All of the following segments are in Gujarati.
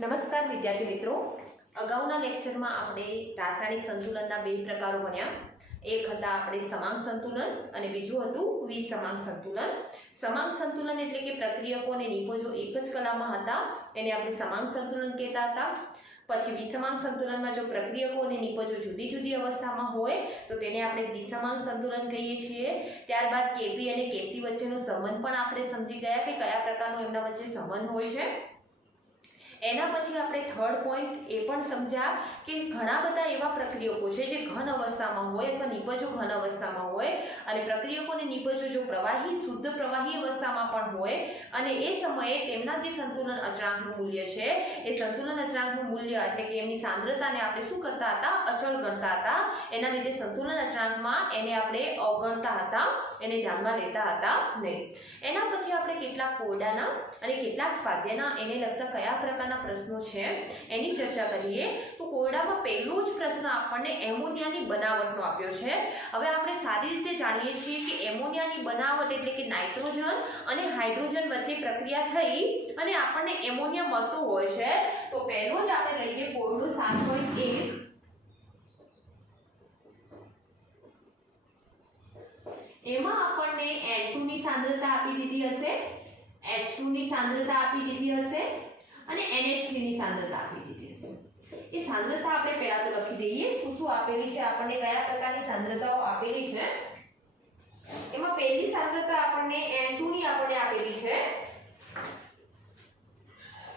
નમસ્કાર વિદ્યાર્થી મિત્રો, અગાઉના લેક્ચરમાં આપણે રાસાયણિક સંતુલનના બે પ્રકારો ભણ્યા. એક હતા આપણે સમાંગ સંતુલન અને બીજું હતું વિસમાંગ સંતુલન. સમાંગ સંતુલન એટલે કે પ્રક્રિયકો અને નિપજો એક જ કલામાં હતા, એને આપણે સમાંગ સંતુલન કહેતા હતા. પછી વિસમાંગ સંતુલનમાં જો પ્રક્રિયકો અને નિપજો જુદી જુદી અવસ્થામાં હોય તો તેને આપણે દ્વિસમાંગ સંતુલન કહીએ છીએ. ત્યારબાદ કેપી અને કેસી વચ્ચેનો સંબંધ પણ આપણે સમજી ગયા કે કયા પ્રકારનો એમના વચ્ચે સંબંધ હોય છે. એના પછી આપણે થર્ડ પોઈન્ટ એ પણ સમજ્યા કે ઘણા બધા એવા પ્રક્રિયકો છે જે ઘન અવસ્થામાં હોય અથવા નિપજો ઘન અવસ્થામાં હોય, અને પ્રક્રિયકો અને નિપજો જો પ્રવાહી શુદ્ધ પ્રવાહી અવસ્થામાં પણ હોય અને એ સમયે તેમના જે સંતુલન અચળાંકનું મૂલ્ય છે એ સંતુલન અચળાંકનું મૂલ્ય એટલે કે એમની સાંદ્રતાને આપણે શું કરતા હતા? અચળ ગણતા હતા. એના લીધે સંતુલન અચળાંકમાં એને આપણે અવગણતા હતા, એને ધ્યાનમાં લેતા હતા નહીં. એના પછી આપણે કેટલાક કોયડાના અને કેટલાક સ્વાધ્યાયના એને લગતા કયા પ્રકારના પ્રશ્નો છે એની ચર્ચા કરીએ. તો કોયડામાં પહેલો જ પ્રશ્ન આપણને એમોનિયાની બનાવટનો આપ્યો છે. હવે આપણે સારી રીતે જાણીએ છીએ કે એમોનિયાની બનાવટ એટલે કે નાઇટ્રોજન અને હાઇડ્રોજન વચ્ચે પ્રક્રિયા થઈ અને આપણને એમોનિયા મળતું હોય છે. તો પહેલો જ આપણે લઈએ કોયડો 7.1. એમાં આપણને N2 ની સાંદ્રતા આપી દીધી હશે, H2 ની સાંદ્રતા આપી દીધી હશે અને NH3 ની સાંદ્રતા આપી દીધી હશે. એ સાંદ્રતા આપણે પહેલા તો લખી દઈએ શું શું આપેલી છે, આપણને કયા પ્રકારની સાંદ્રતાઓ આપેલી છે. એમાં પહેલી સાંદ્રતા આપણને N2 ની આપણને આપેલી છે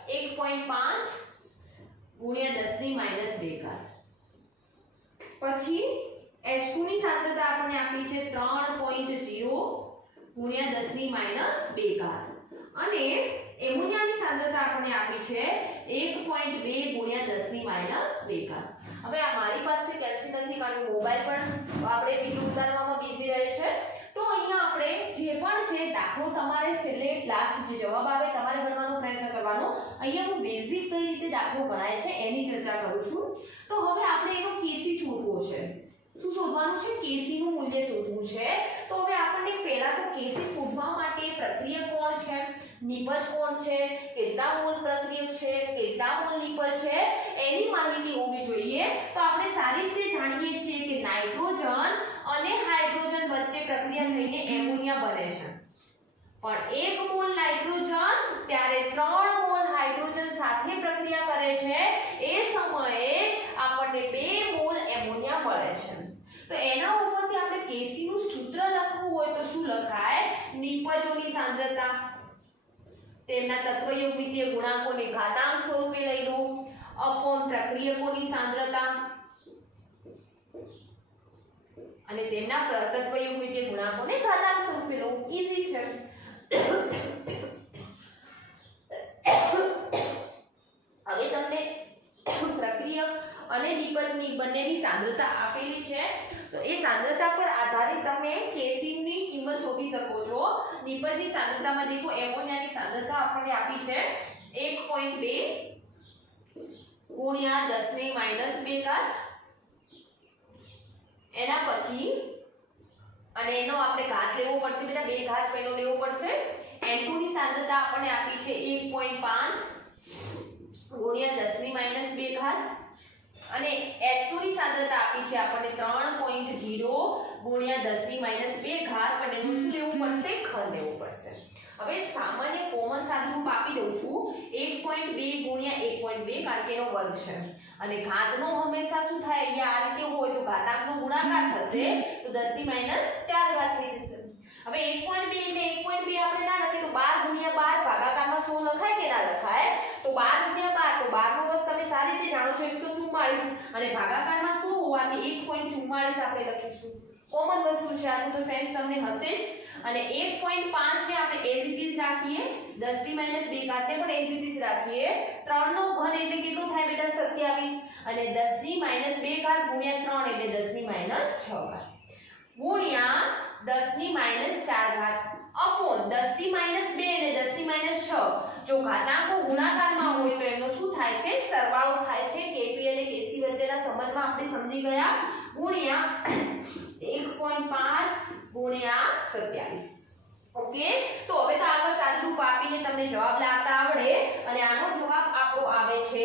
1.5 ગુણ્યા 10 ની -2 ઘાત. પછી H2 ની સાંદ્રતા આપણને આપી છે 3.0 ગુણ્યા 10 ની -2 ઘાત અને એમોનિયાની સાંદ્રતા આપણને આપી છે 1.2 ગુણ્યા 10 ની -2 ઘાત. હવે આ મારી પાસે કેલ્સી નથી કારણ કે મોબાઈલ પણ આપણે વિડિયો ઉતારવામાં બિઝી રહે છે. તો અહીંયા આપણે જે પણ છે દાખલો તમારે છેલ્લે લાસ્ટ જે જવાબ આવે તમારે ગણવાનો પ્રયત્ન કરવાનો. અહીંયા હું બેઝિક કઈ રીતે દાખલો ગણાય છે એની ચર્ચા કરું છું. તો હવે આપણે એનો કેસી શોધવો છે. શું શોધવાનું છે? કેસી નું મૂલ્ય શોધવું છે. તો હવે આપણને પહેલા તો કેસી શોધવા માટે પ્રક્રિયક કોણ છે, નિપજ કોણ છે, કેટલા મોલ પ્રક્રિયક છે, કેટલા મોલ નિપજ છે એની માહિતી હોવી જોઈએ. તો આપણે સારી રીતે જાણીએ છીએ કે નાઇટ્રોજન અને હાઇડ્રોજન વચ્ચે પ્રક્રિયા થઈને એમોનિયા બને છે. પણ 1 મોલ નાઇટ્રોજન ત્યારે 3 મોલ હાઇડ્રોજન સાથે પ્રક્રિયા કરે છે એ સમયે આપણને 2 મોલ એમોનિયા મળે છે. તો એના ઉપરથી આપણે કેસી નું સૂત્ર લખવું હોય તો શું લખાય? નિપજોની સાંદ્રતા તેમના તત્વયુગ્મિતીય ગુણાંકોને ઘાતાંક સ્વરૂપે લઈ લો અપોન પ્રક્રિયકોની સાંદ્રતા અને તેમના તત્વયુગ્મિતીય ગુણાંકોને ઘાતાંક સ્વરૂપે લો. ઈઝી છે. હવે તમને પ્રક્રિયક અને નિપજની બંનેની સાંદ્રતા આપેલી છે. તો એ સાંદ્રતા પર આધારિત તમે કેસીની કિંમત શોધી શકો છો. નિપજની સાંદ્રતામાં દેખો એમોનિયાની સાંદ્રતા આપણને આપી છે 1.2 ગુણ્યા 10 ની -2 ઘાત. એના પછી અને એનો આપણે ઘાત લેવો પડશે બેટા, 2 ઘાત પેલો લેવો પડશે. N2 ની સાંદ્રતા આપણને આપી છે 1.5 ગુણ્યા 10 ની -2 ઘાત અને H2 ની સાંદ્રતા આપી છે આપણને 3.0 ગુણ્યા 10 ની -2 ઘાત. પણ એનું શું લેવું પડશે? ઘન લેવું પડશે. હવે સામાન્ય કોમન સાદુરૂપ આપી દઉં છું 1.2 ગુણ્યા 1.2 કારણ કે એનો વર્ગ છે અને ઘાતનો હંમેશા શું થાય? અહીંયા આ રીતે હોય તો ઘાતાંકનો ગુણાકાર થશે તો 10 ની -4 ઘાત થઈ જશે. હવે 1.2 એટલે 1.2 આપણે ના લખીએ તો 12 ગુણ્યા 12 ભાગાકારમાં 100 લખાય કે ના લખાય? તો 12 ગુણ્યા 12 તો 12 નો વર્ગ તમે સારી રીતે જાણો છો 144 અને ભાગાકારમાં 100 હોવાથી 1.44 આપણે લખીશું. કોમન વસ્તુ છે, આનું તો સેન્સ તમને હશે જ. અને 1.5 ને આપણે એઝ ઇટ ઇઝ રાખીએ, 10 ની -2 ઘાતને પણ એઝ ઇટ ઇઝ રાખીએ. 3 નો ઘન એટલે કેટલું થાય બેટા? 27 અને 10 ની -2 ઘાત ગુણ્યા 3 એટલે 10 ની -6 ઘાત ગુણ્યા 10 ની -4 ઘાત અપોન 10 ની -2 અને 10 ની -6. જો ઘાતાંકો ગુણાકારમાં હોય તો એનો શું થાય છે? સરવાળો થાય છે. કેપી અને કેસી વચ્ચેના સંબંધમાં આપણે સમજી ગયા. ગુણ્યા 1.5 ગુણ્યા 27. ઓકે, તો હવે તો આગળ સાદુરૂપ આપીને તમને જવાબ લાવતા આવડે અને આનો જવાબ આપણો આવે છે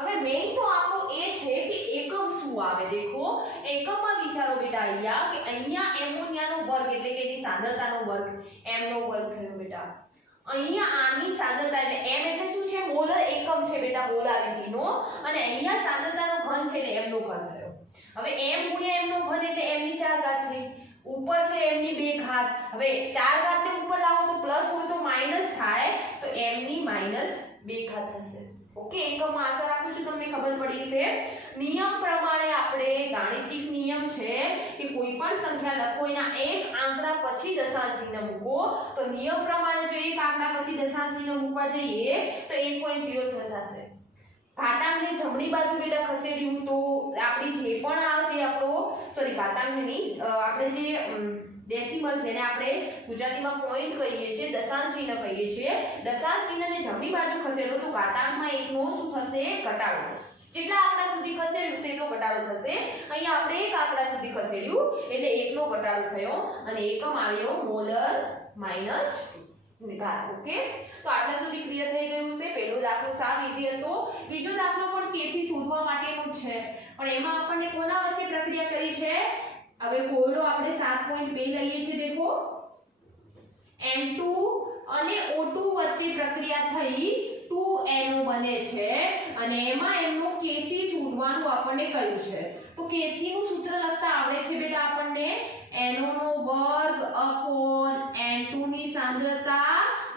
હવે મેઈન તો આપણો એ છે કે એકમ શું આવે. દેખો એકમમાં વિચારો બેટા અહીંયા કે અહીંયા એમોનિયાનો વર્ગ એટલે કે એની સાંદ્રતાનો વર્ગ m નો વર્ગ થયો બેટા. અહીંયા આની સાંદ્રતા એટલે m એટલે શું છે મોલર એકમ છે બેટા મોલારિટીનો અને અહીંયા સાંદ્રતાનો ઘન છે એટલે m નો ઘન થયો. હવે m ગુણ્યા m નો ઘન એટલે m ની 4 ઘાત થઈ. ઉપર છે m ની 2 ઘાત. હવે 4 ઘાત ને ઉપર લાવો તો પ્લસ હોય તો માઈનસ થાય તો m ની -2 ઘાત થશે. ઓકે એકમમાં આશા રાખું છું તમને ખબર પડી છે. નિયમ પ્રમાણે આપણે ગાણિતિક નિયમ છે કે કોઈ પણ સંખ્યા લખો એના એક આંકડા પછી દશાંશ ચિહ્ન મૂકો. તો નિયમ પ્રમાણે જો એક આંકડા પછી દશાંશ ચિહ્ન મૂકવા જઈએ તો 1.0 થશે. ઘાતાંકને જમણી બાજુ બેટા ખસેડ્યું તો આપણી જે પણ આ જે આપણો સોરી ઘાતાંકની આપણે જે ડેસિમલ જેને આપણે ગુજરાતીમાં પોઈન્ટ કહીએ છીએ દશાંશ ચિહ્ન કહીએ છીએ. દશાંશ ચિહ્નને જમણી બાજુ ખસેડો તો ઘાતાંકમાં એકનો શું થશે ઘટાડો થશે. જેટલા આંકડા સુધી ખસેડ્યું તેટલો ઘટાડો થશે. અહીંયા આપણે એક આંકડા સુધી ખસેડ્યું એટલે એકનો ઘટાડો થયો અને એકમ આવ્યો મોલર -2 ઘાત. ઓકે તો આટલા સુધી ક્લિયર થઈ ગયું છે. પહેલો દાખલો સાવ ઈઝી હતો. બીજો દાખલો પણ કેસી શોધવા માટેનો છે પણ એમાં આપણને કોના વચ્ચે પ્રક્રિયા કરી છે. હવે કોયડો આપણે 7.2 લઈએ છીએ. દેખો N2 અને O2 વચ્ચે પ્રક્રિયા થઈ 2NO બને છે અને એમાં એમનો Kc શોધવાનું આપણને કહ્યું છે. તો Kc નું સૂત્ર લખતા આવડે છે બેટા આપણને NO નો વર્ગ અપોન N2 ની સાંદ્રતા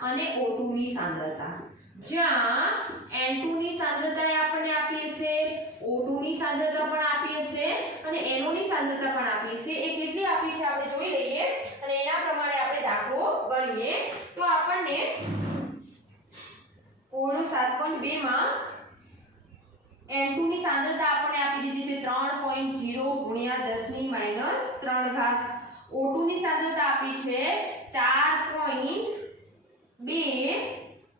અને O2 ની સાંદ્રતા. જ્યાં N2 ની સાંદ્રતા આપણને આપી છે O2 ની સાંદ્રતા પણ આપી છે અને NO ની સાંદ્રતા પણ આપી છે. એ કેટલી આપી છે આપણે જોઈ લઈએ અને એના પ્રમાણે આપણે દાખલો ગણીએ. તો આપણને કોયડો 7.2 માં N2 ની સાંદ્રતા આપણને આપી દીધી છે 3.0 ગુણ્યા 10 ની -3 ઘાત. O2 ની સાંદ્રતા આપી છે 4.2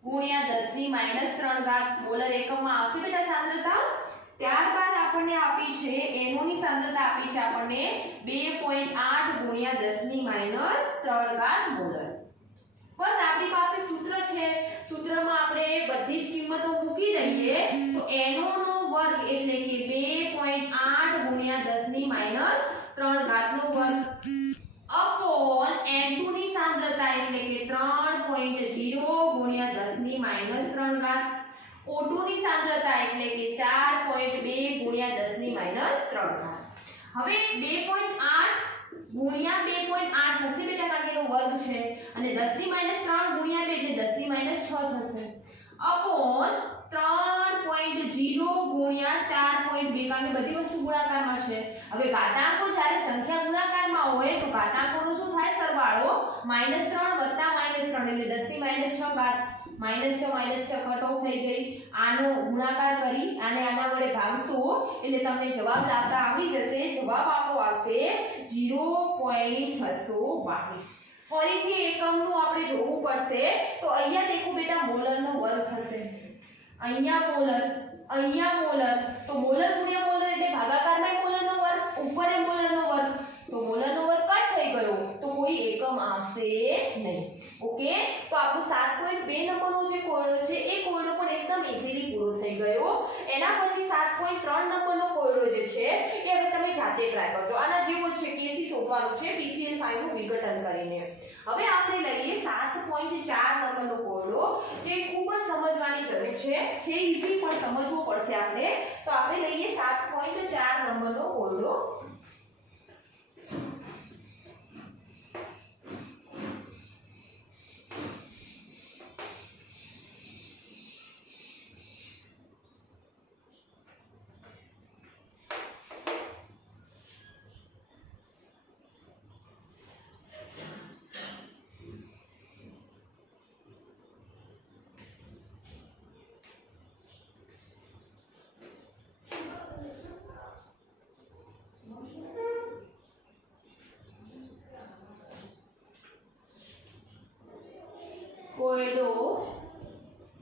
ગુણ્યા 10 ની -3 ઘાત મોલર એકમમાં આવશે બેટા સાંદ્રતા. ત્યારબાદ આપણને આપી છે NO ની સાંદ્રતા આપી છે આપણને 2.8 ગુણ્યા 10 ની -3 ઘાત મોલર. બસ આપણી પાસે સૂત્ર છે. સૂત્રમાં આપણે બધી જ કિંમતો મૂકી દઈએ તો NO નો વર્ગ એટલે કે 2.8 ગુણ્યા 10 ની -3 ઘાત નો વર્ગ અપોન N2 ની સાંદ્રતા એટલે કે 3.0 ગુણ્યા 10 ની -3 ઘાત. O2 ની સાંદ્રતા એટલે કે 4.2 ગુણ્યા 10 ની -3 ઘાત. હવે 2.8 ગુણ્યા 2.8 થશે બેટા કારણ કે એનો વર્ગ છે અને 10 ની -3 ગુણ્યા 2 એટલે 10 ની -6 થશે અપોન 3.0 ગુણ્યા 4.2 કારણ કે બધી વસ્તુ ગુણાકારમાં છે. હવે ઘાતાંકો જ્યારે સંખ્યા ગુણાકારમાં હોય તો ઘાતાંકોનો શું થાય સરવાળો -3 + -3 એટલે 10 ની -6 ઘાત. -6 કટ ઓફ થઈ ગઈ. આનો ગુણાકાર કરી આને આના વડે ભાગશો એટલે તમને જવાબ લાવતા આવડી જશે. જવાબ આપણો આવશે 0.622. ફરીથી એકમનું આપણે જોવું પડશે તો અહીંયા દેખો બેટા મોલરનો વર્ગ થશે. અહીંયા મોલર તો મોલર ગુણ્યા મોલર એટલે ભાગાકારમાં મોલરનો વર્ગ ઉપર મોલરનો વર્ગ તો મોલરનો વર્ગ કટ થઈ ગયો તો કોઈ એકમ આવશે નહીં. ઓકે તો આપણો 7.2 નંબરનો જે કોયડો છે એ કોયડો પણ એકદમ ઈઝીલી પૂરો થઈ ગયો. એના પછી 7.3 નંબરનો કોયડો જે છે એ હવે તમે જાતે ટ્રાય કરજો. આના જેવો છે કેસી શોધવાનું છે PCL5 નું વિઘટન કરીને. હવે આપણે લઈએ 7.4 નંબરનો કોયડો જે ખૂબ જ સમજવાની જરૂર છે ઈઝી પણ સમજવો પડશે આપણે. તો આપણે લઈએ 7.4 નંબરનો કોયડો. કોયડો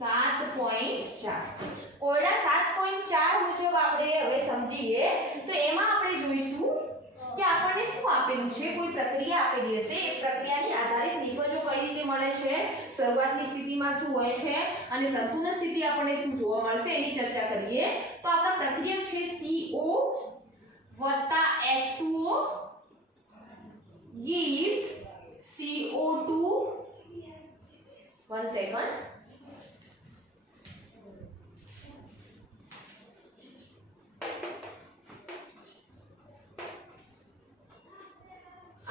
7.4 કોયડા 7.4 મુજબ આપણે હવે સમજીએ તો એમાં આપણે જોઈશું કે આપણને શું આપેલું છે. કોઈ પ્રક્રિયા આપેલી હશે એ પ્રક્રિયાની આધારિત નિપજો કઈ રીતે મળે છે, શરૂઆતની સ્થિતિમાં શું હોય છે અને સંતુલન સ્થિતિ આપણને શું જોવા મળશે એની ચર્ચા કરીએ. તો આપણા પ્રક્રિયક છે CO H2O gives CO2 1 second.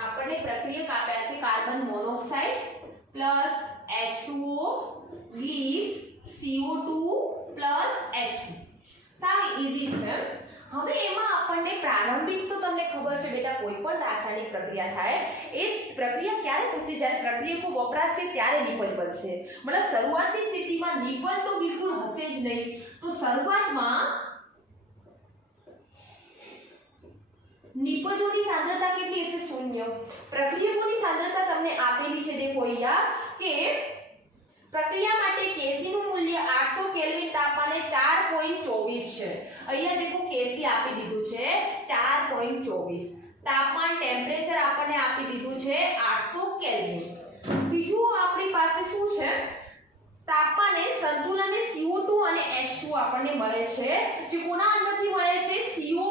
આપણને પ્રક્રિયક આપ્યા છે carbon monoxide plus H2O gives CO2 plus H2. સાવ ઈઝી છે. હવે એમાં આપણને પ્રારંભિક તો તમને ખબર છે બેટા કોઈ પણ રાસાયણિક પ્રક્રિયા થાય એ પ્રક્રિયા ક્યારે થશે જ્યારે પ્રક્રિયકો વપરાશે ત્યારે નિપજ બનશે. મતલબ શરૂઆતની સ્થિતિમાં નિપજ તો બિલકુલ હશે જ નહીં. તો શરૂઆતમાં નિપજોની સાંદ્રતા કેટલી હશે? 0. પ્રક્રિયકોની સાંદ્રતા તમને આપેલી છે દેખો અહીંયા કે પ્રક્રિયા માટે Kc નું મૂલ્ય 800 કેલ્વિન તાપમાને 4.24 છે. અહીંયા દેખો Kc આપી દીધું છે 4.24. તાપમાન ટેમ્પરેચર આપણને આપી દીધું છે 800 કેલ્વિન. બીજું આપણી પાસે શું છે? તાપમાને સંતુલને CO2 અને H2 આપણને મળે છે જે કોના અંદરથી મળે છે? CO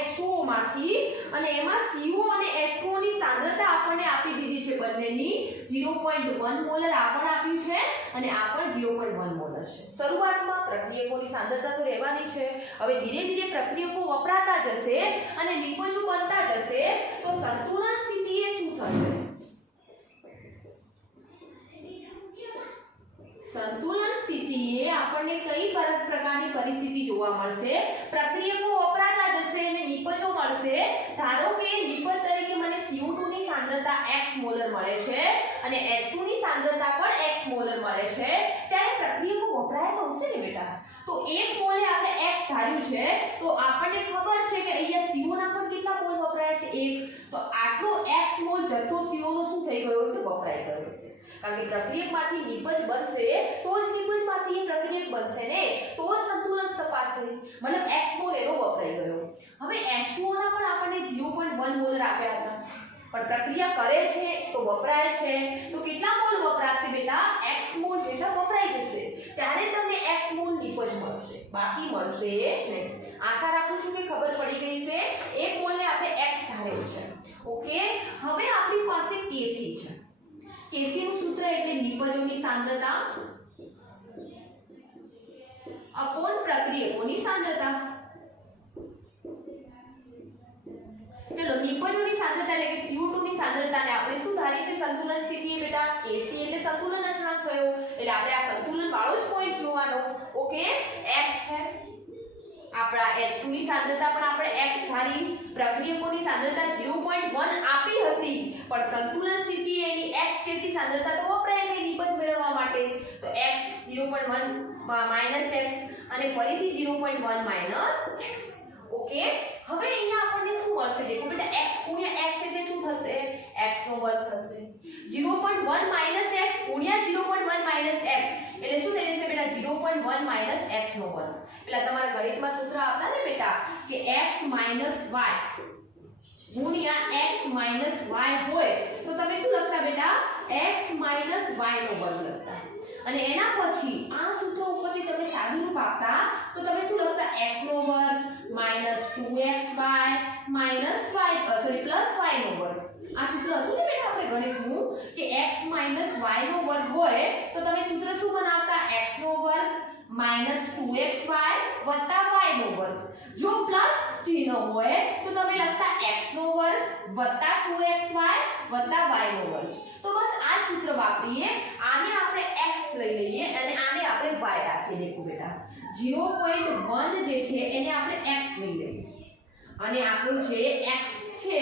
H2O માંથી. અને એમાં CO અને H2O ની સાંદ્રતા આપણને આપી દીધી છે બંનેની 0.1 મોલર આ પણ આપ્યું છે અને આ પણ 0.1 મોલર છે. શરૂઆતમાં પ્રક્રિયકોની સાંદ્રતા તો રહેવાની છે. હવે ધીરે ધીરે પ્રક્રિયકો વપરાતા જશે અને નિપજો બનતા જશે તો સંતુલન સ્થિતિએ શું થશે? સંતુલન સ્થિતિએ આપણને કઈ પ્રકારની પરિસ્થિતિ જોવા મળશે? પ્રક્રિયકો વપરાતા જશે અને નિપજો મળશે. ધારો કે નિપજ તરીકે મને CO2 ની સાંદ્રતા x મોલર મળે છે અને H2 ની સાંદ્રતા પણ x મોલર મળે છે ત્યારે પ્રક્રિયકો વપરાય તો હશે ને બેટા. તો 1 મોલે આપણે x ધાર્યું છે તો આપણને ખબર છે કે અહીંયા CO ના પણ કેટલા મોલ વપરાય છે? 1. તો આટલો x મોલ જથ્થો CO નો શું થઈ ગયો છે? વપરાઈ ગયો છે. કારણ કે પ્રક્રિયકમાંથી નિપજ બનશે તો જ નિપજમાંથી પ્રક્રિયક બનશે ને, તો જ સંતુલન તપાસે. મતલબ x મોલ એનો વપરાઈ ગયો. હવે H2O ના પણ આપણને 0.1 મોલર આપ્યા હતા પણ પ્રક્રિયા કરે છે તો વપરાય છે તો કેટલા મોલ વપરાશે બેટા? x મોલ જેટલા વપરાઈ જશે ત્યારે તમને x મોલ નિપજ મળશે, બાકી મળશે નહીં. આશા રાખું છું કે ખબર પડી ગઈ છે. 1 મોલને આપણે x ધારેલ છે. ઓકે. હવે આપણી પાસે Kc છે. Kc નું સૂત્ર એટલે નિપજોની સાંદ્રતા અપોન પ્રક્રિયકોની સાંદ્રતા. ચલો નિપજોની સાંદ્રતા એટલે કે CO2 ની સાંદ્રતાને આપણે શું ધારી છે સંતુલન સ્થિતિએ બેટા? Kc એટલે સંતુલન અચળાંક થયો એટલે આપણે આ સંતુલન વાળો જ પોઈન્ટ જોવાનો. ઓકે. x છે આપણા H2 ની સાંદ્રતા પણ આપણે x ધારી. પ્રક્રિયકોની સાંદ્રતા 0.1 આપી હતી પણ સંતુલન સ્થિતિ એની x જેટલી સાંદ્રતા તો વપરાય ગઈ નિપજ મેળવવા માટે. તો x 0.1 - x અને ફરીથી 0.1 - x. ઓકે. હવે અહીંયા આપણને શું મળશે? દેખો બેટા x ગુણ્યા x એટલે શું થશે? x નો વર્ગ થશે. 0.1 - x ગુણ્યા 0.1 - x એટલે શું થઈ જશે બેટા? 0.1 - x નો વર્ગ. પેલા તમારા ગણિતમાં સૂત્ર આપતા ને બેટા કે x - y ગુણ્યા x - y હોય તો તમે શું લખતા બેટા? x - y નો વર્ગ લખતા. અને એના પછી આ સૂત્ર ઉપરથી તમે સાદુરૂપ આપતા તો તમે શું લખતા? x નો વર્ગ -2xy પ્લસ y નો વર્ગ. આ સૂત્ર હતું ને બેટા આપણે ગણિતનું કે x - y નો વર્ગ હોય તો તમે સૂત્ર શું બનાવતા? x નો વર્ગ -2xy y નો વર્ગ. જો પ્લસ ચિહ્ન હોય તો તમે લખતા x નો વર્ગ 2xy y નો વર્ગ. તો બસ આ સૂત્ર વાપરીએ. આને આપણે x લઈ લઈએ અને આને આપણે y રાખીએ. દેખો બેટા 0.1 જે છે એને આપણે x લઈ લઈએ અને આપણો જે x છે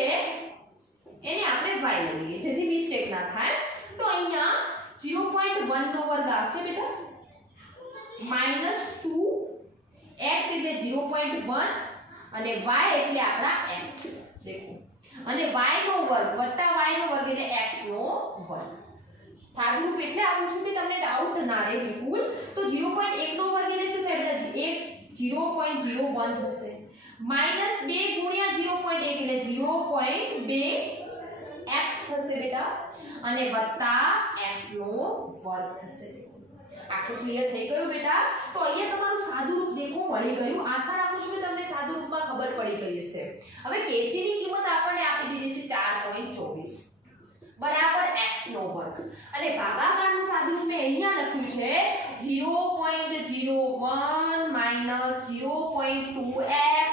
એને આપણે y લઈ લઈએ જેથી મિસ્ટેક ના થાય. તો અહીંયા 0.1 નો વર્ગ આવશે બેટા -2 x એટલે 0.1 અને y એટલે આપણા x. દેખો અને y નો વર્ગ વત્તા y નો વર્ગ એટલે x નો વર્ગ. સાદુરૂપ એટલે આપું છું કે તમને ડાઉટ ના રહે બિલકુલ. તો 0.1 નો વર્ગ એટલે શું થાય બેટા? 0.01 થશે. -2 ગુણ્યા 0.1 એટલે 0.2 x થશે બેટા. અને વત્તા x નો વર્ગ થશે। આટલું ક્લિયર થઈ ગયું બેટા? તો અહીંયા તમારું સાદુરૂપ દેખો મળી ગયું। આશા રાખું છું કે તમને સાદુરૂપમાં ખબર પડી ગઈ હશે। હવે kc ની કિંમત આપણને આપી દીધી છે 4.24 બરાબર x નો વર્ગ અને ભાગાકારનું સાદુરૂપ મેં અહીંયા લખ્યું છે 0.01 -0.2x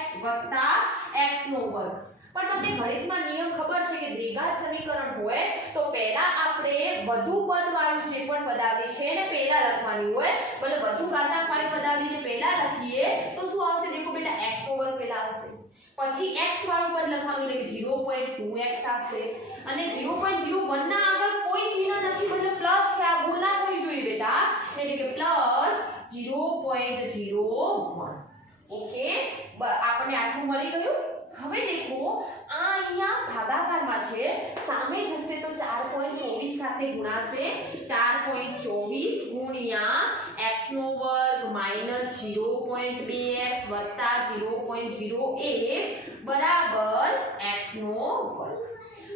x નો વર્ગ। પણ તમને ગણિતમાં નિયમ ખબર છે કે દ્વિઘાત સમીકરણ હોય તો પહેલા આપણે વધુ પદ વાળું જે પણ પદાવલી છે ને પહેલા લખવાની હોય, એટલે વધુ ઘાતાંક વાળી પદાવલીને પહેલા લખીએ તો શું આવશે? દેખો બેટા x નો વર્ગ પહેલા આવશે, પછી x વાળું પદ લખવાનું એટલે કે 0.2x આવશે અને 0.01 ના આગળ કોઈ ચિહ્ન નથી મતલબ પ્લસ છે, આ ભૂલ ના થવી જોઈએ બેટા, એટલે કે પ્લસ 0.01। ઓકે, આપણને આટલું મળી ગયું। હવે દેખો આ અહીંયા ભાગાકારમાં છે, સામે જશે તો 4.24 સાથે ગુણાશે, 4.24 ગુણ્યા x નો વર્ગ માઈનસ 0.2x વત્તા 0.01 બરાબર x નો વર્ગ।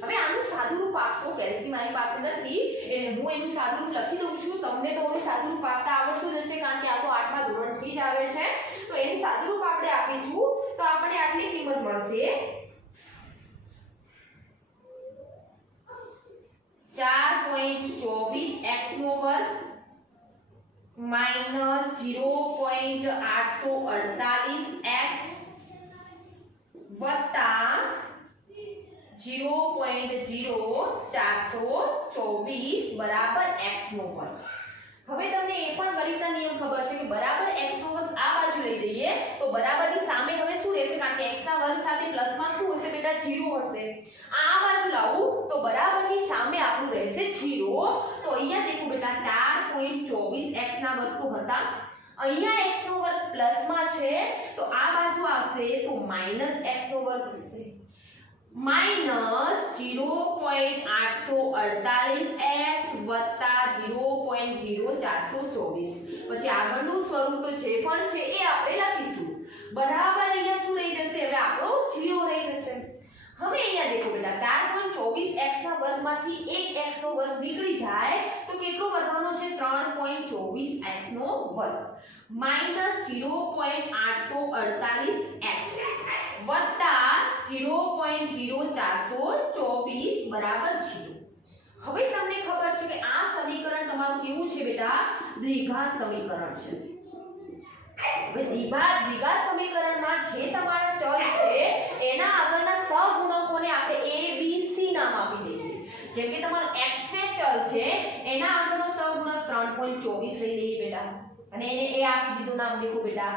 હવે આનું સાદુરૂપ આપશો, કેલ્સી મારી પાસે નથી એટલે હું એનું સાદુરૂપ લખી દઉં છું। તમને તો હવે સાદુરૂપ આપતા આવડતું જ હશે કારણ કે આ તો 8મા ધોરણથી જ આવે છે। તો એનું સાદુરૂપ આપણે આપીશું તો આપણને આટલી કિંમત મળશે 4.24x નો વર્ગ માઈનસ 0.848x વત્તા 0.0424 બરાબર x નો વર્ગ। હવે તમને એ પણ ગણિતના નિયમ ખબર છે કે બરાબર x નો વર્ગ આ બાજુ લઈ જઈએ તો બરાબરની સામે હવે શું રહેશે? કારણ કે x ના વર્ગ સાથે પ્લસમાં શું હશે બેટા? 0 હશે। આ બાજુ લાવું તો બરાબરની સામે આપણું રહેશે 0। તો અહીંયા દેખો બેટા 4.24x ના વર્ગ તો હતા, અહીંયા x નો વર્ગ પ્લસમાં છે તો આ બાજુ આવશે તો માઈનસ x નો વર્ગ થશે, માઈનસ 0.848x વત્તા 0.0424। પછી આગળનું સ્વરૂપ તો જે પણ છે એ આપણે લખીશું બરાબર। અહીંયા શું રહી જશે? હવે આપણો 0 રહી જશે। હવે અહીંયા દેખો બેટા 4.24x ના વર્ગમાંથી એક x નો વર્ગ નીકળી જાય તો કેટલો વધવાનો છે? 3.24x નો વર્ગ માઈનસ 0.848x વત્તા 0.0424 બરાબર 0। હવે તમને ખબર છે કે આ સમીકરણ તમારું કેવું છે બેટા? દ્વિઘાત સમીકરણ છે। હવે દ્વિઘાત સમીકરણમાં જે તમારા ચલ છે એના આગળના સહગુણકોને આપણે a b c નામ આપી દઈએ। જેમ કે તમારો x ને ચલ છે એના આગળનો સહગુણક 3.24 લઈ લઈએ બેટા અને એને એ આપી દીધું નામ। દેખો બેટા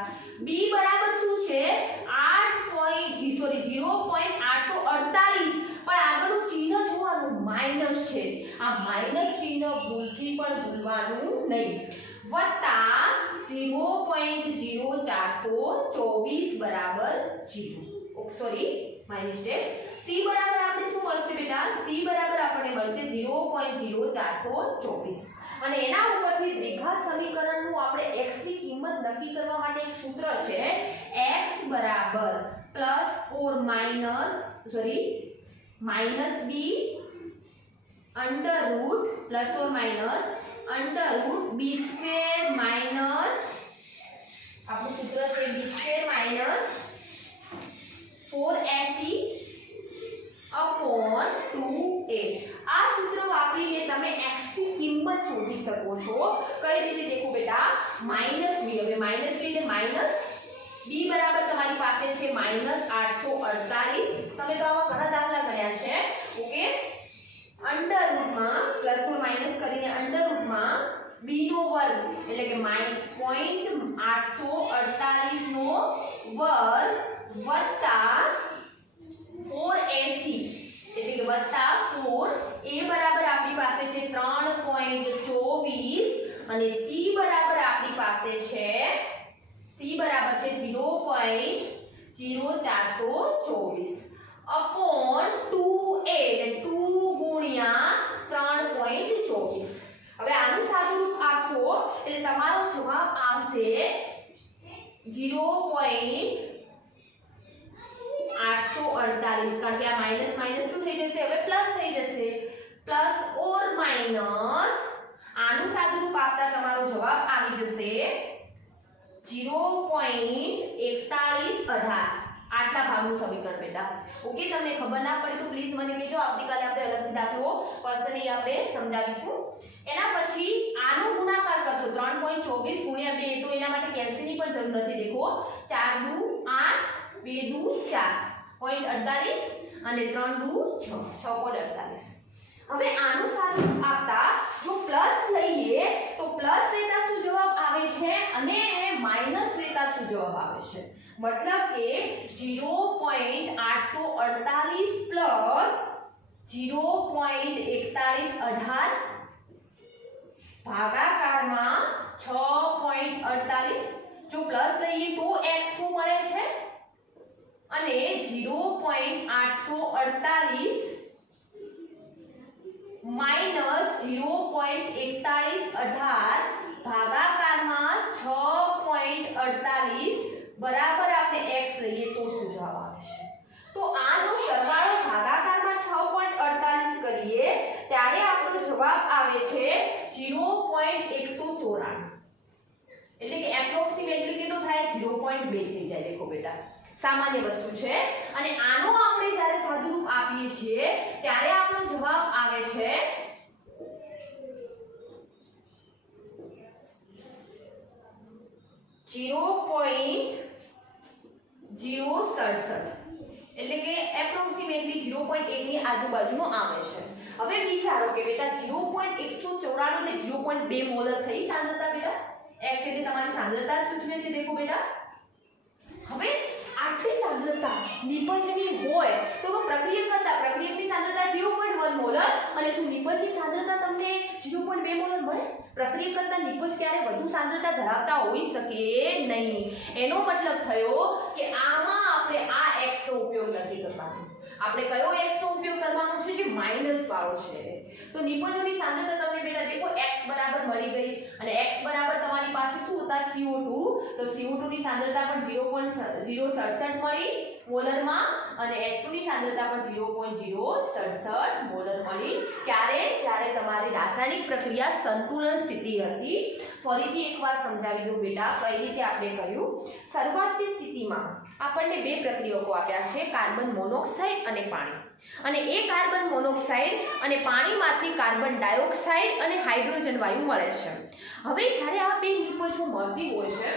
b બરાબર શું છે? 0.848 પણ આગળનું ચિહ્ન જોવાનું માઈનસ છે, આ માઈનસ ચિહ્ન ભૂલથી પણ ભૂલવાનું નહીં, વત્તા 0.0424 બરાબર 0। Sorry my mistake. c બરાબર આપણે શું મળશે બેટા? c બરાબર આપણને મળશે 0.0424 અને એના ઉપરથી દ્વિઘાત સમીકરણનું આપણે x ની કિંમત નક્કી કરવા માટે એક સૂત્ર છે x બરાબર plus or minus b under route plus or minus under route b square minus આપણું સૂત્ર છે b square minus 4ac upon 2a। આ સૂત્ર વાપરીને તમે x ની કિંમત શોધી શકો છો। કઈ રીતે? દેખો બેટા માઈનસ b, હવે માઈનસ b એટલે માઈનસ b બરાબર તમારી પાસે છે -848। તમે તો આવા ઘણા દાખલા કર્યા છે। ઓકે, અંડર રૂટમાં પ્લસ ઓર માઈનસ કરીને અંડર રૂટમાં b નો વર્ગ એટલે કે 0.848 નો વર્ગ વત્તા 4ac એટલે કે વત્તા 4 a બરાબર આપણી પાસે છે 3.24 અને c બરાબર આપણી પાસે છે 0.0424 अपॉन 2a એટલે 2 ગુણ્યા 3.24। હવે આનું સાદુરૂપ આપશો એટલે તમારો જવાબ આવશે 0.848 કારણ કે આ માઈનસ માઈનસ શું થઈ જશે? હવે પ્લસ થઈ જશે, પ્લસ ઓર માઈનસ આનું સાદુરૂપ આપતા તમારો જવાબ આવી જશે 0.4118 આટલા ભાગનું સમીકરણ બેટા. ઓકે, તમને ખબર ના પડે તો પ્લીઝ મને કહેજો, આવતીકાલે આપણે અલગથી દાખલો પર્સનલી આપણે સમજાવીશું. એના પછી આનો ગુણાકાર કરશો 3.24 ગુણ્યા 2, તો એના માટે કેલ્સીની પણ જરૂર નથી. દેખો 4 દુ 8, 2 દુ 4, 0.48 અને 3 દુ 6, 6.48. હવે આનું સાદુરૂપ આપતા જો પ્લસ લઈએ તો પ્લસ લેતા શું જવાબ આવે છે અને માઈનસ લેતા શું જવાબ આવે છે. मतलब કે 0.848 પ્લસ 0.4118 ભાગાકારમાં 6.48. જો પ્લસ લઈએ તો x શું મળે છે અને 0.848 માઈનસ 0.4118 ભાગાકારમાં 6.48 બરાબર આપણે x લઈએ તો શું જવાબ આવે છે. તો આનો સરવાળો ભાગાકારમાં 6.48 કરીએ ત્યારે આપણો જવાબ આવે છે 0.194. એટલે કે એપ્રોક્સિમેટલી કેટલો થાય 0.2 થઈ જાય. દેખો બેટા, સામાન્ય વસ્તુ છે. અને આનો આપણે જ્યારે સાદુરૂપ આપીએ છીએ ત્યારે આપણો જવાબ આવે છે 0.067. એટલે કે એપ્રોક્સિમેટલી 0.1 ની આજુબાજુનો આવે છે. હવે વિચારો કે બેટા 0.194 એટલે 0.2 મોલર થઈ સાંદ્રતા બેટા. x એટલે તમારી સાંદ્રતા સૂચવે છે. દેખો બેટા, હવે આટલી સાંદ્રતા નિપજની હોય તો પ્રક્રિયકની સાંદ્રતા 0.1 મોલર અને શું નિપજની સાંદ્રતા તમને 0.2 મોલર મળે? પ્રક્રિયક કરતા નિપજ ક્યારે વધુ સાંદ્રતા ધરાવતા હોઈ શકે નહીં. એનો મતલબ થયો કે આમાં આપણે આ x નો ઉપયોગ નથી કરવાનો. આપણે કયો x નો ઉપયોગ કરવાનો છે? જે માઈનસ વાળો છે. તો નિપજોની સાંદ્રતા તમને બેટા દેખો x બરાબર મળી ગઈ અને x બરાબર તમારી પાસે શું હતા? CO2. તો CO2 ની સાંદ્રતા પણ 0.067 મળી મોલરમાં અને H2 ની સાંદ્રતા પણ 0.067 મોલર મળી. ક્યારે? જ્યારે તમારી રાસાયણિક પ્રક્રિયા સંતુલન સ્થિતિ હતી. ફરીથી એકવાર સમજાવી દઉં બેટા કઈ રીતે આપણે કર્યું. શરૂઆતની સ્થિતિમાં આપણને બે પ્રક્રિયકો આપ્યા છે, કાર્બન મોનોક્સાઇડ અને પાણી. અને એ કાર્બન મોનોક્સાઇડ અને પાણીમાંથી કાર્બન ડાયોક્સાઇડ અને હાઇડ્રોજન વાયુ મળે છે. હવે જ્યારે આ બે નિપજો મળતી હોય છે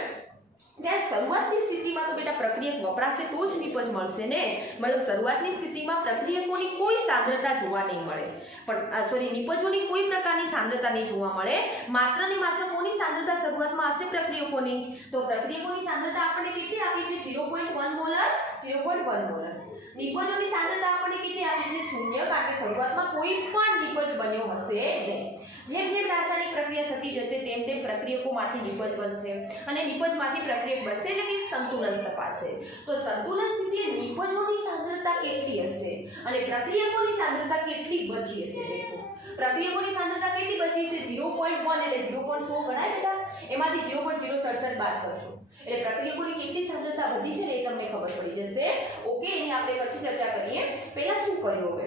ત્યારે શરૂઆતની સ્થિતિમાં તો બેટા પ્રક્રિયક વપરાશે તો જ નિપજ મળશે ને. મતલબ શરૂઆતની સ્થિતિમાં પ્રક્રિયકોની કોઈ સાંદ્રતા જોવા નહીં મળે, પણ નિપજોની કોઈ પ્રકારની સાંદ્રતા નહીં જોવા મળે. માત્ર ને માત્ર કોની સાંદ્રતા શરૂઆતમાં હશે? પ્રક્રિયકોની. તો પ્રક્રિયકોની સાંદ્રતા આપણને કેટલી આપી છે? 0.1 મોલર, 0.1 મોલર. નિપજોની સાંદ્રતા આપણને કેટલી આપી છે? 0, કારણ કે શરૂઆતમાં કોઈ પણ નિપજ બન્યો હશે નહીં. જેમ જેમ રાસાયણિક પ્રક્રિયા થતી જશે તેમ તેમ પ્રક્રિયકોમાંથી નિપજ બનશે અને નિપજમાંથી પ્રક્રિયક બનશે, એટલે કે સંતુલન તપાસે. તો સંતુલન સ્થિતિએ નિપજોની સાંદ્રતા કેટલી હશે અને પ્રક્રિયકોની સાંદ્રતા કેટલી બચી હશે? દેખો, પ્રક્રિયકોની સાંદ્રતા કેટલી બચી છે? 0.1 એટલે 0.100 ગણાય બેટા. એમાંથી 0.067 બાદ કરશો એટલે પ્રક્રિયકોની કેટલી સાંદ્રતા વધી છે ને એ તમને ખબર પડી જશે. ઓકે, એની આપણે પછી ચર્ચા કરીએ. પહેલા શું કર્યું?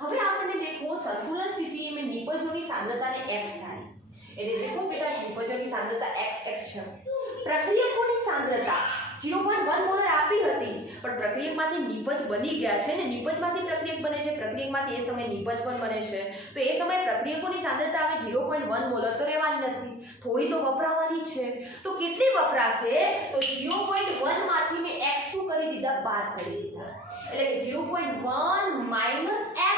હવે આપણને દેખો સંતુલન સ્થિતિએ મેં નિપજોની સાંદ્રતાને x થાય એટલે દેખો બેટા નિપજોની સાંદ્રતા x છે. પ્રક્રિયકોની સાંદ્રતા 0.1 મોલર આપી હતી પણ પ્રક્રિયકમાંથી નિપજ બની ગયા છે ને નિપજમાંથી પ્રક્રિયક બને છે, પ્રક્રિયકમાંથી એ સમયે નિપજ પણ બને છે. તો એ સમયે પ્રક્રિયકોની સાંદ્રતા આવે 0.1 મોલર તો રહેવાની નથી, થોડી તો વપરાવાની છે. તો કેટલી વપરાશે? તો 0.1 માંથી મેં x શું કરી દીધા? બાદ કરી દીધા. એટલે કે 0.1 માઈનસ x,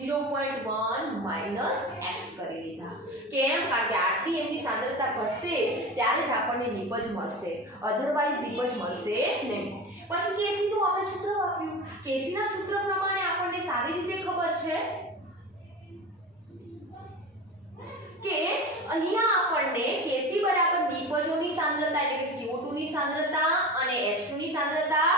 0.1 માઈનસ x કરી દીધા. કેમ? કારણ કે આટલી એમની સાંદ્રતા ઘટશે ત્યારે જ આપણને નિપજ મળશે, અધરવાઇઝ નિપજ મળશે નહીં. પછી કેસીનું આપણે સૂત્ર વાપર્યું. કેસીના સૂત્ર પ્રમાણે આપણને સારી રીતે ખબર છે કે અહીંયા આપણને કેસી બરાબર નિપજોની સાંદ્રતા એટલે કે CO2 ની સાંદ્રતા અને H2 ની સાંદ્રતા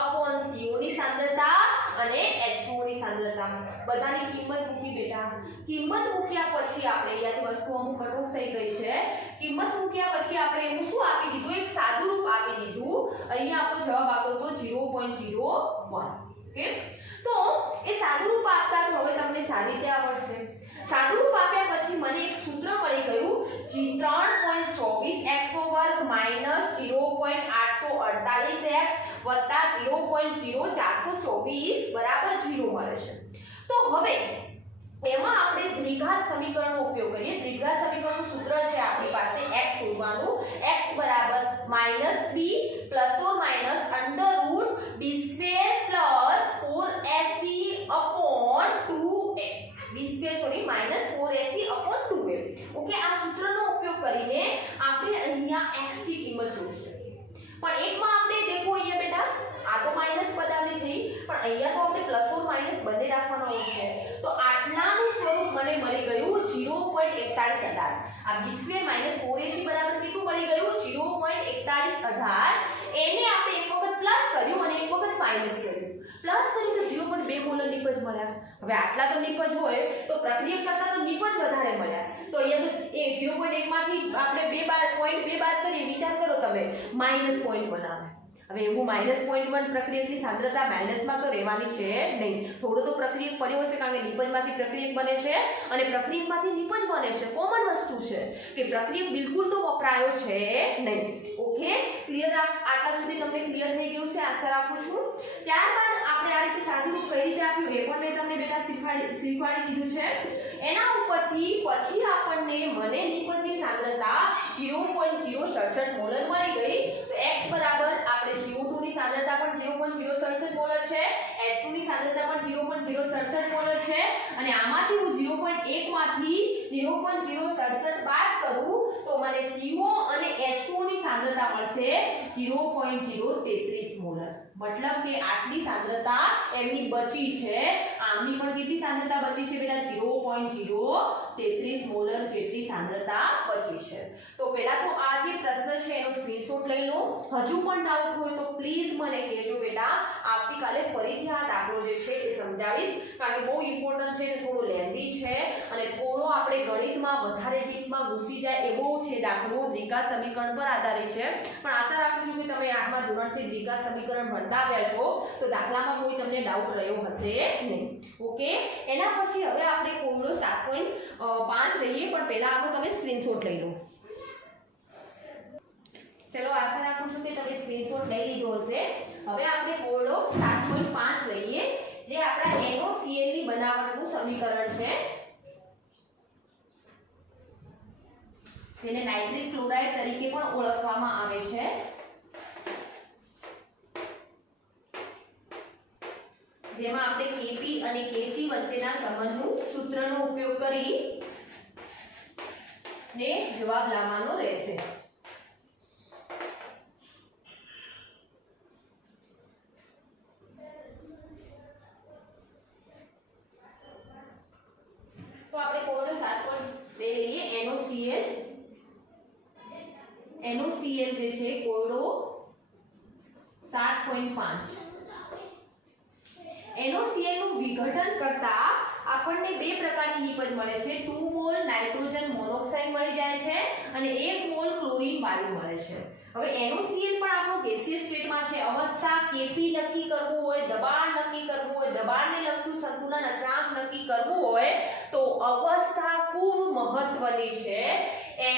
અપોન CO ની સાંદ્રતા અને H2O ની સાંદ્રતા બધાની કિંમત મૂકી બેટા. કિંમત મૂક્યા પછી આપણે અહીંયાથી વસ્તુ અમુક કટોફ થઈ ગઈ છે. કિંમત મૂક્યા પછી આપણે એનું શું આપી દીધું? એક સાદુરૂપ આપી દીધું. અહીંયા આપણો જવાબ આવ્યો તો 0.01. ઓકે, તો એ સાદુરૂપ આપતા તો હવે તમને સારી રીતે આવડશે. સાદુરૂપ આપ્યા પછી 48x વત્તા 0.0424 બરાબર 0 મળે છે। તો હવે એમાં આપણે દ્વિઘાત સમીકરણનો ઉપયોગ કરીએ। દ્વિઘાત સમીકરણનું સૂત્ર છે આપણી પાસે x શોધવાનું। x બરાબર -3 ± √b² + 4ac upon 2a b² sorry -4ac/2a। Okay, આ સૂત્રનો ઉપયોગ કરીને આપણે અહીંયા x ની કિંમત શોધી શકીએ। પણ એકમાં આપણે દેખો અહીંયા બેટા આ તો માઈનસ પદ આવી થઈ, પણ અહીંયા તો આપણે પ્લસ ઓર માઈનસ બંને રાખવાનો છે। તો આટલાનું સ્વરૂપ મને મળી ગયું 0.4118। આ b² -4ac બરાબર કેટલું મળી ગયું 0.4118। એને આપણે એક વખત પ્લસ કર્યું અને એક વખત માઈનસ કર્યું। પ્લસ કર્યું તો 0.2 મોલર નિપજ મળ્યા। હવે આટલા તો નિપજ હોય તો પ્રક્રિયક કરતા તો નિપજ વધારે મળ્યા। તો અહીંયા તો એ 0.1 માંથી આપણે 2 બાદ કરીએ, વિચાર કરો તમે, -0.1 આવે। હવે એવું -0.1 પ્રક્રિયકની સાંદ્રતા માઈનસમાં તો રહેવાની છે નહીં। થોડો તો પ્રક્રિયક પડ્યો હશે, કારણ કે નિપજમાંથી પ્રક્રિયક બને છે અને પ્રક્રિયકમાંથી નિપજ બને છે। કોમન વસ્તુ છે કે પ્રક્રિયક બિલકુલ તો વપરાયો છે નહીં। Okay, clear? આટલા સુધી તમને ક્લિયર થઈ ગયું છે, આશા રાખું છું। ત્યારબાદ આપણે આ રીતે સાદુરૂપ કઈ રીતે આપ્યું એ પણ મેં તમને બેટા શીખવાડી દીધું છે। એના ઉપરથી પછી આપણને મને નિપજની સાંદ્રતા 0.067 મોલર મળી ગઈ। તો x બરાબર આપણે CO2 ની સાંદ્રતા પણ 0.067 મોલર છે, H2 ની સાંદ્રતા પણ 0.067 મોલર છે, અને આમાંથી હું 0.1 માંથી 0.067 બાદ કરું તો મને CO અને H2 ની સાંદ્રતા મળશે 0.033 મોલર। मतलब કે આટલી સાંદ્રતા એમની બચી છે। આમની પણ કેટલી સાંદ્રતા બચી છે બેટા 0.033 મોલર જેટલી સાંદ્રતા બચી છે। તો પહેલા તો આ જે પ્રશ્ન છે એનો સ્ક્રીનશોટ લઈ લો। હજુ પણ ડાઉટ હોય તો પ્લીઝ મને કહેજો બેટા। આવતીકાલે ફરીથી આ દાખલો જે છે એ સમજાવીશ, કારણ કે બહુ ઇમ્પોર્ટન્ટ છે, થોડો લેન્ધી છે અને થોડો આપણે ગણિતમાં વધારે ડીપમાં ઘૂસી જાય એવો છે દાખલો। દ્વિઘાત સમીકરણ પર આધારિત છે, પણ આશા રાખું છું કે તમે 8મા ધોરણથી દ્વિઘાત સમીકરણ ભણતા આવ્યા છો તો દાખલામાં કોઈ તમને ડાઉટ રહ્યો હશે નહીં। ઓકે, એના પછી હવે આપણે કોયડો 7.5 લઈએ, પણ પહેલા આનો તમે સ્ક્રીનશોટ લઈ લો। ચલો, આશા રાખું છું કે તમે સ્ક્રીનશોટ લઈ લીધો હશે। હવે આપણે કોયડો 7.5 લઈએ, જે આપણા NaCl ની બનાવટનું સમીકરણ છે, જેને નાઇટ્રિક ક્લોરાઇડ તરીકે પણ ઓળખવામાં આવે છે। જેમાં આપણે Kp અને Kc વચ્ચેના સંબંધનું સૂત્રનો ઉપયોગ કરી ને જવાબ લાવવાનો રહેશે। તો આપણે કોયડો 7.2 લઈએ। NaCl જે છે કોયડો 7.5। NaCl નું વિઘટન કરતા આપણને બે પ્રકારની નિપજ મળે છે। 2 મોલ નાઇટ્રોજન મોનોક્સાઇડ મળી જાય છે અને 1 મોલ ક્લોરીન વાયુ મળે છે। હવે NaCl પણ આપણો ગેસિયસ સ્ટેટમાં છે। અવસ્થા Kp નક્કી કરવું હોય, દબાણ નક્કી કરવું હોય, દબાણને લગતું સંતુલન અચળાંક નક્કી કરવું હોય તો અવસ્થા ખૂબ મહત્વની છે।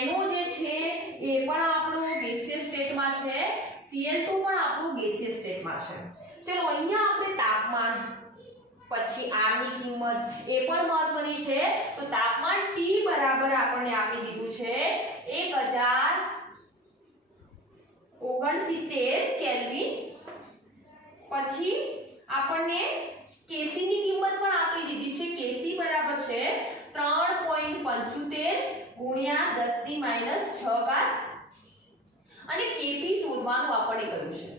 NO જે છે એ પણ આપણો ગેસિયસ સ્ટેટમાં છે, Cl2 પણ આપણો ગેસિયસ સ્ટેટમાં છે। ચલો, અહીંયા આપણે તાપમાન પછી R ની કિંમત એ પણ મહત્વની છે। તો તાપમાન T બરાબર આપણને આપી દીધું છે 1069 કેલ્વિન। પછી આપણને Kc ની કિંમત પણ આપી દીધી છે। Kc બરાબર છે 3.75 ગુણ્યા 10⁻6 અને Kp શોધવાનું આપણને કહ્યું છે।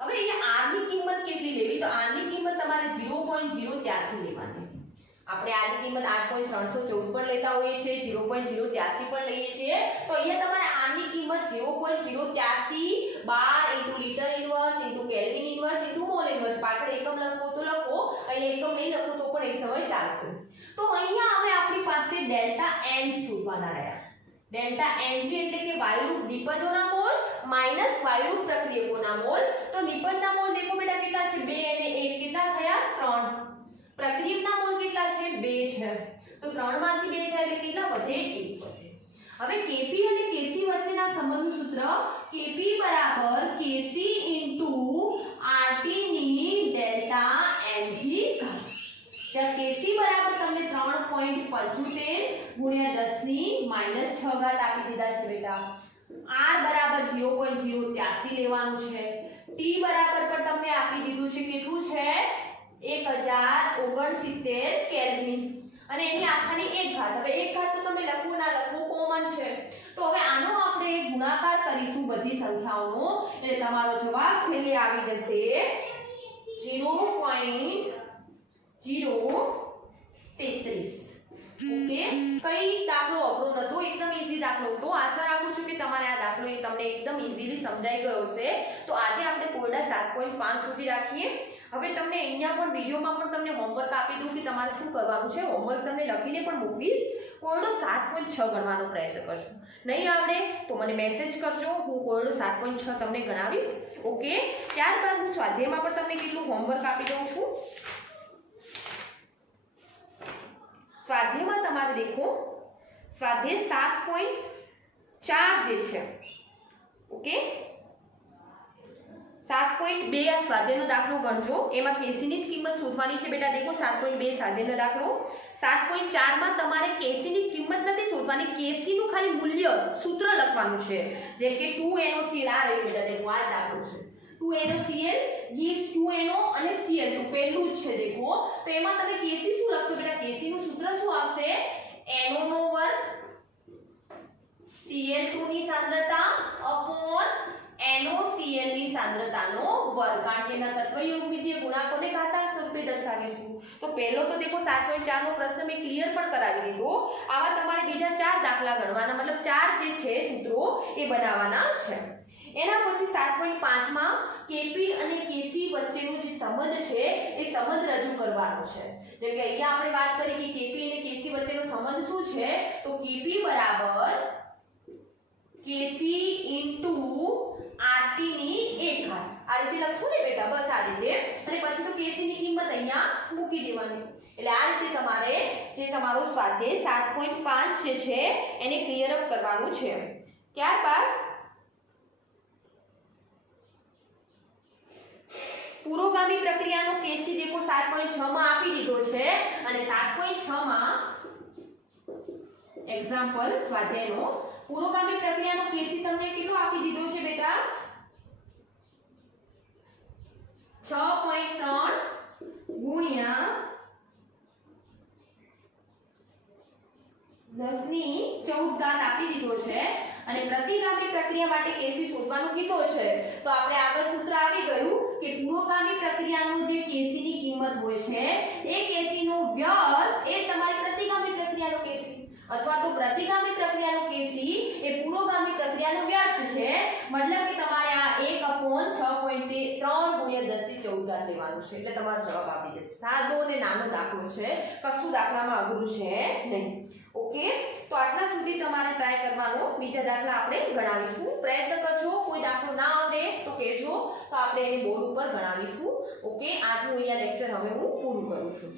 હવે અહીંયા R ની કિંમત કેટલી લેવી? તો R ની કિંમત તમારે 0.083 લેવાની। આપણે R ની કિંમત 8.314 પણ લેતા હોઈએ છીએ, 0.083 પણ લઈએ છીએ। તો અહીંયા તમારે R ની કિંમત 0.083 બાર * litre inverse * kelvin inverse * mall inverse, પાછળ એકમ લખો તો લખો, અહીંયા એકમ નહીં લખો તો પણ એક સમય ચાલશે। તો અહીંયા હવે આપણી પાસે ડેલ્ટા N શોધવાના રહ્યા। डेल्टा Ng એટલે કે વાયુરૂપ નિપજોના મોલ માઈનસ વાયુરૂપ પ્રક્રિયકોના મોલ। તો નિપજના મોલ દેખો બેટા કેટલા છે 2 અને 1 કેટલા થયા 3। પ્રક્રિયકના મોલ કેટલા છે 2 છે, તો 3 માંથી 2 જાય એટલે કેટલા વધે 1 વધે। હવે Kp અને Kc વચ્ચેના સંબંધનું સૂત્ર Kp = Kc * 75 ગુણ્યા 10 ની -6 ઘાત આપી દીધા છે બેટા. r બરાબર 0.083 લેવાનું છે. t બરાબર પણ તમને આપી દીધું છે કેટલું છે 1069 કેલ્વિન અને એની આખાની 1 ઘાત. હવે 1 ઘાત તો તમે લખવું ના લખવું કોમન છે. તો હવે આનો આપણે ગુણાકાર કરીશું બધી સંખ્યાઓનો એટલે તમારો જવાબ છેલ્લે આવી જશે 0.033. ઓકે, કઈ દાખલો અઘરો નતો, એકદમ ઈઝી દાખલો હતો. આશા રાખું છું કે તમારે આ દાખલો તમને એકદમ ઈઝીલી સમજાઈ ગયો હશે. તો આજે આપણે કોયડા 7.5 સુધી રાખીએ. હવે તમને અહીંયા પણ વિડિયોમાં પણ તમને હોમવર્ક આપી દઉં કે તમારે શું કરવાનું છે. હોમવર્ક તમને લખીને પણ મોકલીશ. કોયડો 7.6 ગણવાનો પ્રયત્ન કરજો. નહીં આવડે તો મને મેસેજ કરજો, હું કોયડો 7.6 તમને ગણાવીશ. ઓકે, ત્યારબાદ હું સ્વાધ્યાયમાં પણ તમને કેટલું હોમવર્ક આપી દઉં છું. સ્વાધ્યાયમાં તમારે દેખો સ્વાધ્યાય 7.4 જે છે, ઓકે 7.2 આ સ્વાધ્યાયનો દાખલો ગણજો. એમાં કેસીની જ કિંમત શોધવાની છે બેટા. દેખો 7.2 સ્વાધ્યાયનો દાખલો. 7.4 માં તમારે કેસીની કિંમત નથી શોધવાની, કેસીનું ખાલી મૂલ્ય સૂત્ર લખવાનું છે. જેમ કે 2NaCl આ રહ્યું બેટા. દેખો આ દાખલો છે 2NaCl ગીસ 2NO અને Cl2 પહેલું જ છે. દેખો તો એમાં તમે કેસી શું લખશો બેટા? કેસીનું સૂત્ર શું આવશે? NO નો વર્ગ Cl2 ની સાંદ્રતા અપોન NaCl ની સાંદ્રતાનો વર્ગ. કારણ કે એના તત્વયુગ્મિતીય ગુણાંકોને ઘાતાંક સ્વરૂપે દર્શાવીશું. તો પહેલો તો દેખો 7.4 નો પ્રશ્ન મેં ક્લિયર પણ કરાવી દીધો. આવા તમારે બીજા 4 દાખલા ગણવાના, મતલબ 4 જે છે સૂત્રો એ બનાવવાના છે. એના પછી 7.5 માં કેપી અને કેસી વચ્ચેનો જે સંબંધ છે એ સંબંધ રજૂ કરવાનો છે. જેમ કે અહીંયા આપણે વાત કરી કે કેપી અને કેસી વચ્ચેનો સંબંધ શું છે? તો કેપી બરાબર કેસી ઇન્ટુ RT ની 1 ઘાત. આ રીતે લખશું ને બેટા, બસ આ રીતે. અને પછી તો કેસી ની કિંમત અહીંયા મૂકી દેવાની. એટલે આ રીતે તમારે જે તમારો સ્વાધ્યાય 7.5 જે છે એને ક્લિયર અપ કરવાનું છે. ત્યારબાદ પુરોગામી પ્રક્રિયાનો કેસી દેખો 7.6 માં આપી દીધો છે. અને 7.6 માં એક્ઝામ્પલ સ્વાધ્યાયનો પુરોગામી પ્રક્રિયાનો કેસી તમને કેટલો આપી દીધો છે બેટા? 6.3 ગુણ્યા 10 ની 14 ઘાત આપી દીધો છે. અને પ્રતિગામી પ્રક્રિયા માટે કેસી શોધવાનું કીધો છે. તો આપણે આગળ સૂત્ર આવી ગયું કે પુરોગામી પ્રક્રિયાનો જે કેસીની કિંમત હોય છે એ કેસીનો વ્યસ્ત એ તમારી પ્રતિગામી પ્રક્રિયાનો કેસી, અથવા તો પ્રતિગામી પ્રક્રિયાનો કેસી એ પુરોગામી પ્રક્રિયાનો વ્યસ્ત છે. મતલબ કે તમારે આ 1/6.3 ગુણ્યા 10 ની 14 ઘાત લેવાનું છે. એટલે તમારો જવાબ આપી જશે. સાદો અને નાનો દાખલો છે, કશું દાખલામાં અઘરું છે નહીં. ઓકે, તો આટલા સુધી તમારે ટ્રાય કરવાનો. બીજા દાખલા આપણે ગણાવીશું. પ્રયત્ન કરજો. કોઈ દાખલો ના આવડે તો કહેજો, તો આપણે એને બોર્ડ ઉપર ગણાવીશું. ઓકે, આજનું અહીંયા લેક્ચર હવે હું પૂરું કરું છું.